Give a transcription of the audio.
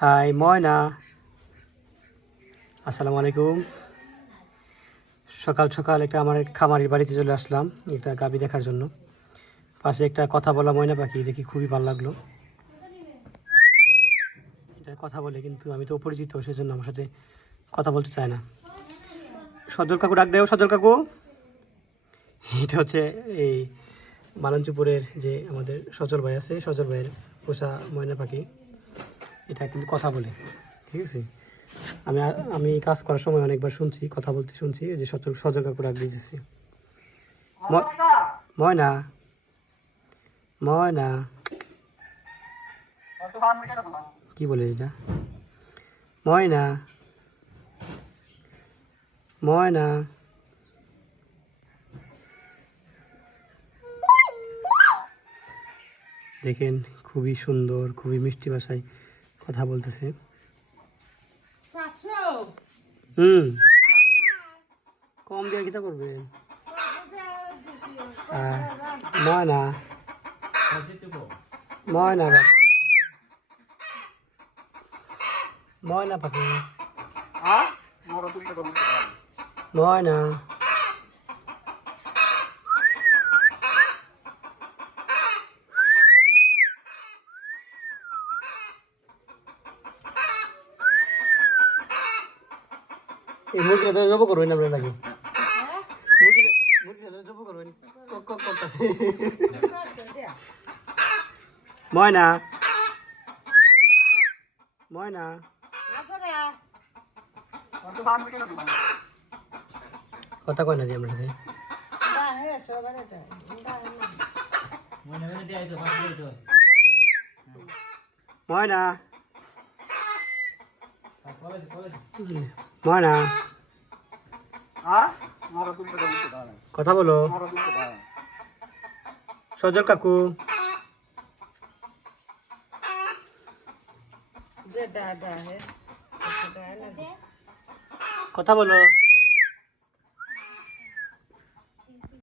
High ময়না আসসালামু আলাইকুম সকাল সকাল একটা আমার খামারের বাড়িতে চলে আসলাম, একটা গাবি দেখার জন্য। পাশে একটা কথা বলা ময়না পাখি, দেখি খুবই ভালো লাগল। এটা কথা বলে কিন্তু আমি তো অপরিচিত, সেজন্য আমার সাথে কথা বলতে চায় না। সজল কাকু ডাক দেও, সজল কাকু। এটা হচ্ছে এই মালঞ্চপুরের যে আমাদের সজল ভাই আছে, সজল ভাইয়ের পোষা ময়না পাখি। এটা কিন্তু কথা বলে ঠিক আছে? আমি আমি এই কাজ করার সময় অনেকবার শুনছি কথা বলতে শুনছি যে সজল কাকু ডাক দিয়েছি ময়না। ময়না। কি বলে এটা? ময়না। ময়না। দেখেন খুবই সুন্দর খুবই মিষ্টি ভাষায় কথা বলতেছে। হুম। কম দিয়ে কিতা করবেন আহ, ময়না। ময়না পাখি। ময়না পাখি ময়না। এই মুরগিটা তো জব করবেন আপনার নাকি? মুরগিটা মুরগিটা তো জব করবেন কক কক করতেছে। ময়না। ময়না। কথা কয় না দি আমরা ময়না। ময়না। কথা বলো। সজল কাকু। কথা বলো।